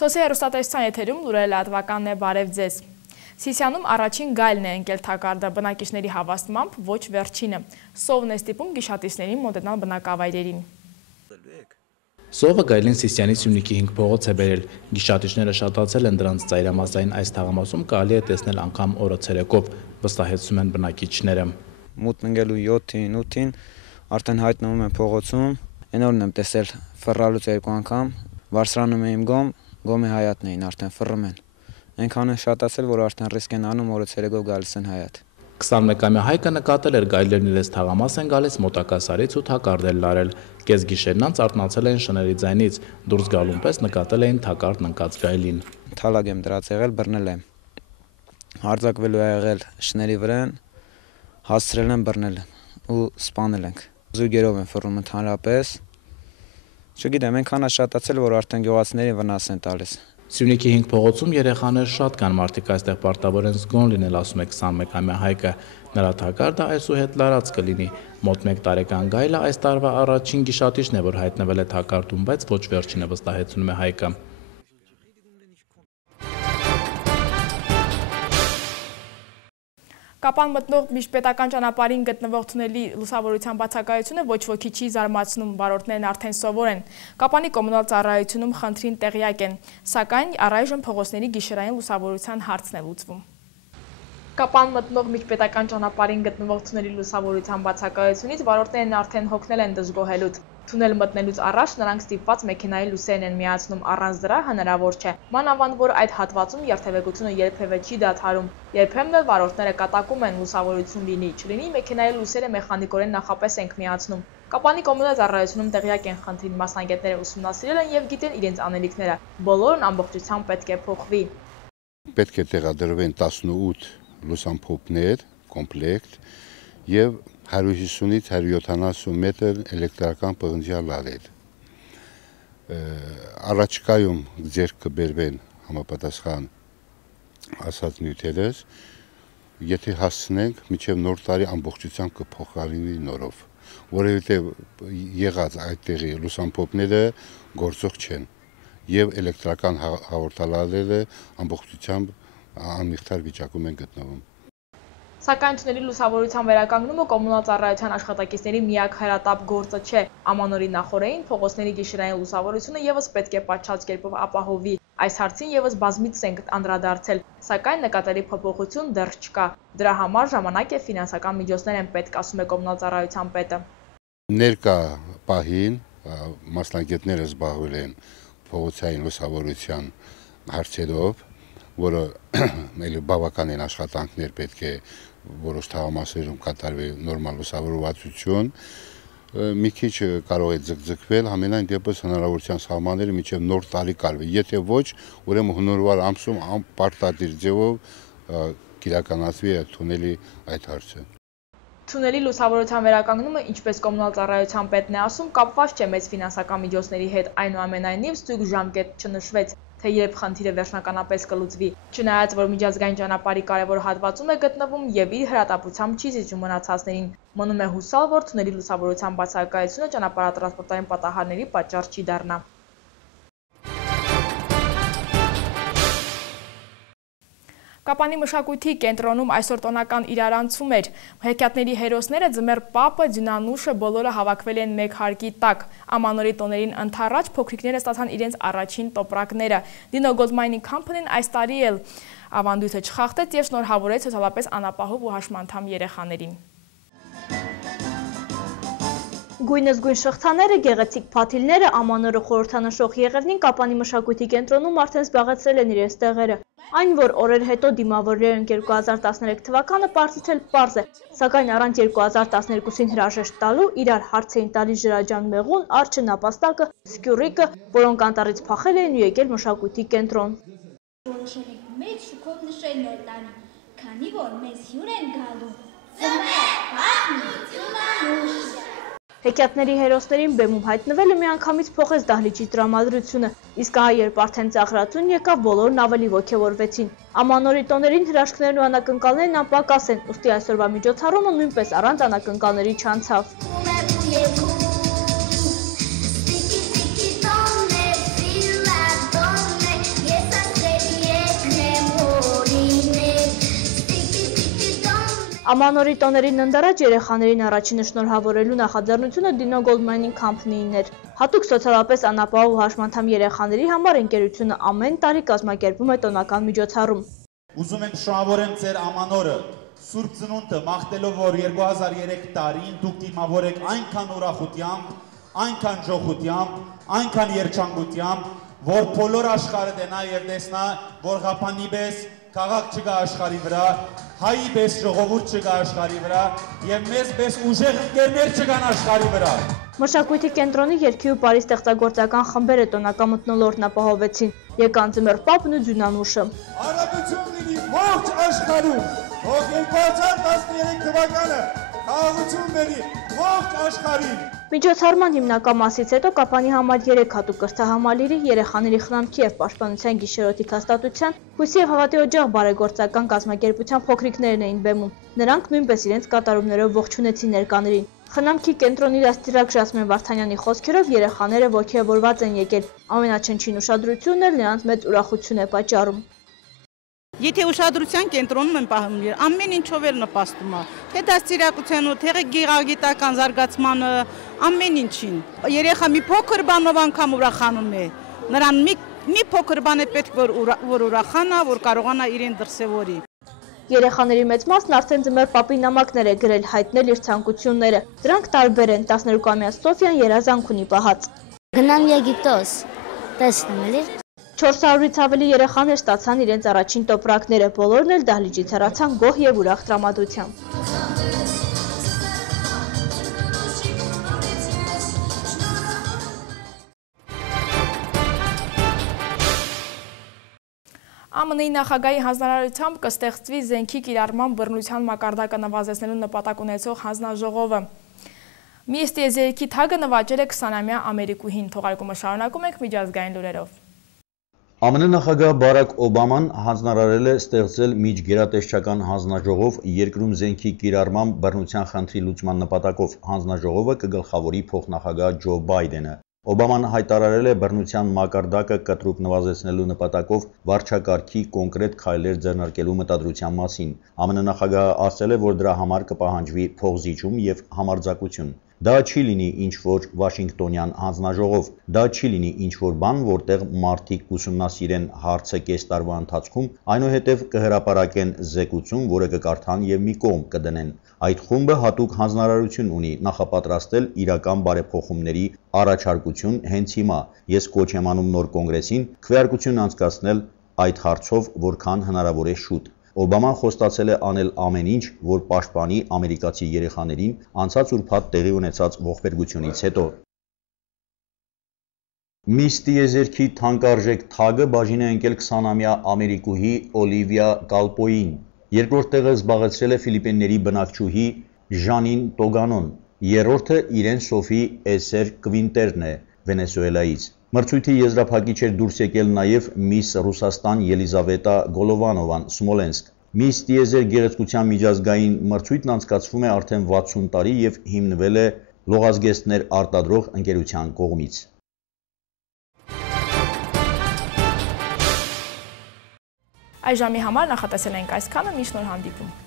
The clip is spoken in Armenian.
Սոսի հեռուստատեսության եթերում լուրերը լատվականն է, բարև ձեզ։ Սիսիանում առաջին գայլն է ընկել թակարդը, բնակիչների հավաստմամբ ոչ վերջինը։ Սովն է ստիպում գիշատիչներին մոտենալ բնակավայրերին։ Սովը գայլին Սիսիանի Սյունիքի 5 փողոց է բերել։ Գիշատիչները շատացել են դրանց ծայրամասային այս թաղամասում կարելի է տեսնել անգամ օրը ցերեկով, վստահեցնում են բնակիչները։ Մութն ընկելու 7-ին, 8-ին արդեն հայտնվում են փողոցում։ Այն օրն եմ տեսել ֆռռալուց 2 անգամ, բարձրանում եմ գոմե հայատն էին արդեն ֆռռում են։ Այնքան են շատացել, որ արդեն ռիսկ են անում օրը ցերեկով գալիս են հայատ։ 21-ամյա Հայկը նկատել էր գայլերն իրենց թաղամաս են գալիս մոտակա սարից ու թակարդ էլ լարել։ Կեսգիշերն անց արթնացել էին շների ձայնից, դուրս գալուն պես նկատել էին թակարդն ընկած գայլին։ Թալակ եմ դրած եղել, բռնել եմ։ Հարձակվելու ա եղել շների վրան, հասցրել եմ բռնել ու սպանել ենք։ Զույգերով են ֆռռում ընդհանրապես։ Չգիտեմ, այնքան է շատացել, որ արդեն գյուղացիներին վնաս են տալիս։ Սյունիքի 5 փողոցում երեխաներ շատ կան, մարդիկ այստեղ պարտավոր են զգոն լինել, ասում է 21-ամյա Հայկը։ Նրա թակարդը այսուհետ լարած կլինի։ Մոտ 1 տարեկան գայլը այս տարվա առաջին գիշատիչն է, որ հայտնվել է թակարդում, բայց ոչ վերջինը, վստահեցնում է Հայկը։ Կապան մտնող միջպետական ճանապարհին գտնվող թունելի լուսավորության բացակայությունը ոչ ոքի չի զարմացնում, վարորդներն արդեն սովոր են։ Կապանի կոմունալ ծառայությունում խնդրին տեղյակ են, սակայն առայժմ փողոցների գիշերային լուսավորության հարցն է լուծվում։ Կապան մտնող միջպետական ճանապարհին գտնվող թունելի լուսավորության բացակայությունից վարորդներն արդեն հոգնել են դժգոհելուց։ Թունել մտնելուց առաջ նրանք ստիպված մեքենայի լույսերն են միացնում, առանց դրա հնարավոր չէ։ Մանավանդ որ այդ հատվածում երթևեկությունը երբևէ չի դադարում։ Երբեմն էլ վարորդները կատակում են լուսավորություն լինի, չլինի մեքենայի լույսերը մեխանիկորեն նախապես ենք միացնում։ Կապանի կոմունալ ծառայությունում տեղյակ են խնդրին, մասնագետները ուսումնասիրել են եւ գիտեն իրենց անելիքները։ Բոլորն ամբողջությամբ պետք է փոխվի։ Պետք է տեղադրվեն 18 լուսամփոփներ կոմպլեկտ եւ 150-ից 170 մետր էլեկտրական պղնձյալներ։ Առաջկայում ձեռք կբերվեն համապատասխան ասած նյութերս, եթե հասցնենք մինչև նոր տարի ամբողջությամբ կփոխարինվի նորով, որովհետև եղած այդտեղի լուսամփոփները գործող չեն եւ էլեկտրական հաղորդալարերը ամբողջությամբ անմիղթար վիճակում են գտնվում։ Սակայն թունելի լուսավորության վերականգնումը կոմունալ ծառայության աշխատակիցների միակ հրատապ գործը չէ։ Ամանորի նախօրեին փողոցների գիշերային լուսավորությունը եւս պետք է պատշաճ կերպով ապահովի։ Այս հարցին եւս բազմիցս ենք անդրադարձել, սակայն նկատելի փոփոխություն դեռ չկա։ Դրա համար ժամանակ եւ ֆինանսական միջոցներ են պետք, ասում է կոմունալ ծառայության պետը։ Ներկա պահին մասնագետները զբաղվել են փողոցային լուսավորության հարցերով, որը բավական են աշխատանքներ պետք է որոշ թաղամասերում կատարվի նորմալ լուսավորվածություն, մի քիչ կարող է ձգձգվել, համենայն դեպս հնարավորության սահմանները մինչև նոր տարի կարվի, եթե ոչ, ուրեմն հունվար ամսում պարտադիր ձևով կիրականացվի թունելի այդ հարցը։ Թունելի լուսավորության վերականգնումը, ինչպես կոմունալ ծառայության պետն է ասում, կապված չէ մեծ ֆինանսական միջոցների հետ, այնուամենայնիվ ստույգ ժամկետ չնշվեց, թե երբ խնդիրը վերջնականապես կլուծվի։ Չնայած որ միջազգային ճանապարհի կարևոր հատվածում է գտնվում եւ իր հրատապությամբ չի զիջում մնացածներին, մնում է հուսալ, որ թունելի լուսավորության բացակայությունը ճանապարհատրանսպորտային պատահարների պատճառ չի դառնա։ Կապանի մշակույթի կենտրոնում այսօր տոնական իրարանցում էր։ Հեքիաթների հերոսները Ձմեռ պապը, Ձյունանուշը բոլորը հավաքվել են մեկ հարկի տակ։ Ամանորի տոներին ընդառաջ փոքրիկները ստացան իրենց առաջին տոպրակները։ Dino Gold Mining Company-ն այս տարի էլ ավանդույթը չխախտեց եւ շնորհավորեց սոցիալապես անապահով ու հաշմանդամ երեխաներին։ Գույնզգույն շղթաները, գեղեցիկ փաթիլները, Ամանորը խորհրդանշող եղևնին Կապանի մշակույթի կենտրոնում արդեն զբաղեցրել են իրենց տեղերը։ Այն, որ օրեր հետո դիմավորել են 2013 թվականը, պարզից էլ պարզ է, սակայն առանց 2012-ին հրաժեշտ տալու իրար հարց էին տալիս Ջրաջան Մեղուն, Արջը, Նապաստակը, Սկյուրիկը, որոնք անտառից փախել էին ու եկել մշակույթի կենտրոն։ Որոշել ենք մեծ շուկով նշել նոր տարի, քանի որ մեզ հյուր են գալու Ձմեռ պապն ու Ձյունանուշը։ Հեքիաթների հերոսներին բեմում հայտնվելը միանգամից փոխեց դահլիճի տրամադրությունը, իսկ ահա երբ արդեն ծաղրածուն եկավ, բոլորն ավելի ոգևորվեցին։ Ամանորի տոներին հրաշքներն ու անակնկալներն անպակաս են, ուստի այսօրվա միջոցառումը նույնպես առանց անակնկալների չանցավ։ Ամանորի տոներին ընդառաջ երեխաներին առաջինը շնորհավորելու նախաձեռնությունը Dino Goldman Company-ին էր։ Հատուկ սոցիալապես անապահով ու հաշմանդամ երեխաների համար ընկերությունը ամեն տարի կազմակերպում է տոնական միջոցառում։ Ուզում եմ շնորհավորեմ ձեր ամանորը, Սուրբ Ծնունդը մաղթելով, որ 2003 տարին դուք դիմավոր եք այնքան ուրախությամբ, այնքան ջոխությամբ, այնքան երջանկությամբ, որ բոլոր աշխարհը դենա եւ տեսնա, որ Ղափանի պես քաղաք չկա աշխարհի վրա, հայի պես ժողովուրդ չկա աշխարհի վրա եւ մեզ պես ուժեղ ընկերներ չկան աշխարհի վրա։ Մշակույթի կենտրոնի երգի ու բարի ստեղծագործական խմբերը տոնական մթնոլորտն ապահովեցին, եկան Ձմեռ Պապն ու Ձյունանուշը։ Արաբություն լինի ողջ աշխարհում, որ 2013 թվականը խաղաղություն բերի ողջ աշխարհին։ Միջոցառման հիմնական մասից հետո Կապանի համար 3 հատուկ կրթահամալիրի, երեխաների խնամքի եւ պաշտպանության գիշերօթիկ հաստատության, հույսի եւ հավատի օջախ բարեգործական կազմակերպության փոքրիկներն էին բեմում։ Նրանք նույնպես իրենց կատարումներով ողջունեցին ներկաներին։ Խնամքի կենտրոնի դաստիարակ Ժասմեն Վարդանյանի խոսքերով երեխաները ոգևորված են եկել։ Ամենաչնչին ուշադրությունն էլ նրանց մեծ ուրախություն է պատճառում։ Եթե ուշադրության կենտրոնում են պահում, ամեն ինչով էլ նպաստում է, թե դաստիարակության ու թե գեղագիտական զարգացմանը, ամեն ինչին։ Երեխա մի փոքր բանով անգամ ուրախանում է, նրան մի փոքր բան է պետք, որ ուրախանա, որ կարողանա իրեն դրսևորի։ Երեխաների մեծ մասն արդեն Ձմեռ Պապի նամակներ է գրել, հայտնել իր ցանկությունները։ Դրանք տարբեր են, 12-ամյա Սոֆիան երազանք ունի պահած։ Գնամ Եգիպտոս, տեսնեմ էլի։ 400-ից ավելի երեխաներ ստացան իրենց առաջին տոպրակները, բոլորն էլ դահլիճից հեռացան գոհ եւ ուրախ տրամադրությամբ։ ԱՄՆ-ի նախագահի հանձնարարությամբ կստեղծվի զենքի կիրառման բռնության մակարդակը նվազեցնելու նպատակ ունեցող հանձնաժողովը։ Միս տիեզերքի թագը նվաճել է 20-ամյա Ամերիկուհին, թողարկումը շարունակում ենք միջազգային լուրերով։ ԱՄՆ նախագահ Բարակ Օբաման հանձնարարել է ստեղծել միջգերատեսչական հանձնաժողով երկրում զենքի կիրառման բռնության խնդրի լուծման նպատակով։ Հանձնաժողովը կգլխավորի փոխնախագահ Ջո Բայդենը։ Օբաման հայտարարել է բռնության մակարդակը կտրուկ նվազեցնելու նպատակով վարչակարգի կոնկրետ քայլեր ձեռնարկելու մտադրության մասին։ ԱՄՆ նախագահը ասել է, որ դրա համար կպահանջվի փոխզիջում եւ համարձակություն։ Դա չի լինի ինչ-որ Վաշինգտոնյան հանձնաժողով, դա չի լինի ինչ-որ բան, որտեղ մարդիկ կուսումնասիրեն հարցը կես տարվա ընթացքում, այնուհետև կհրապարակեն զեկուցում, որը կկարդան եւ մի կողմ կդնեն։ Այդ խումբը հատուկ հանձնարարություն ունի նախապատրաստել իրական բարեփոխումների առաջարկություն հենց հիմա։ Ես կոչ եմ անում նոր կոնգրեսին քվեարկություն անցկացնել այդ հարցով որքան հնարավոր է շուտ։ Օբաման խոստացել է անել ամեն ինչ, որ պաշտպանի ամերիկացի երեխաներին անցած ուրբաթ տեղի ունեցած ողբերգությունից հետո։ Միս տիեզերքի թանկարժեք թագը բաժին է ընկել 20-ամյա ամերիկուհի Օլիվիա Կալպոյին։ Երկրորդ տեղը զբաղեցրել է Ֆիլիպինների բնակչուհի Ժանին Տոգանոն, երրորդը իրեն Սոֆի Էսեր Կվինտերն է Վենեսուելայից։ Մրցույթի եզրափակիչ էր դուրս եկել նաև Միս Ռուսաստան Ելիզավետա Գոլովանովան Սմոլենսկ։ Միս տիեզեր գեղեցկության միջազգային մրցույթն անցկացվում է արդեն 60 տարի եւ հիմնվել է լողազգեստներ արտադրող ընկերության կողմից։ Այս ժամի համար նախատեսել ենք այսքանը, մի շնորհանդիպում։